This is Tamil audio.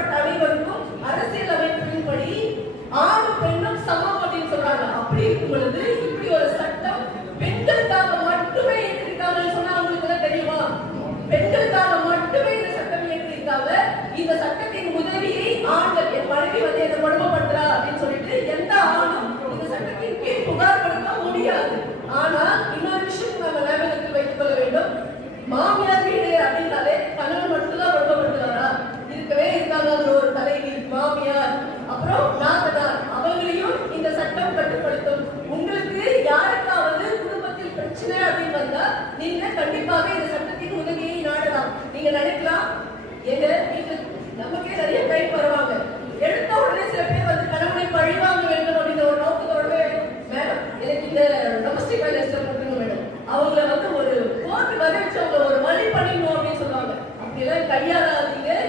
படைக்கப்பட்ட அனைவருக்கும் அரசியல் அமைப்பின்படி ஆணும் பெண்ணும் சமம் அப்படின்னு சொல்றாங்க. அப்படி இருக்கும் பொழுது இப்படி ஒரு சட்டம் பெண்களுக்காக மட்டுமே ஏற்றிருக்காங்கன்னு சொன்னா உங்களுக்கு தெரியுமா? பெண்களுக்காக மட்டுமே இந்த சட்டம் ஏற்றிருக்காங்க. இந்த சட்டத்தின் உதவியை ஆண்கள், என் மனைவி வந்து என்ன கொடுமைப்படுத்துறா அப்படின்னு சொல்லிட்டு எந்த ஆணும் இந்த சட்டத்தின் கீழ் புகார் கொடுக்க முடியாது. ஆனா இன்னொரு விஷயம் நம்ம ஞாபகத்தில் வைத்துக் கொள்ள வேண்டும். மாமியார்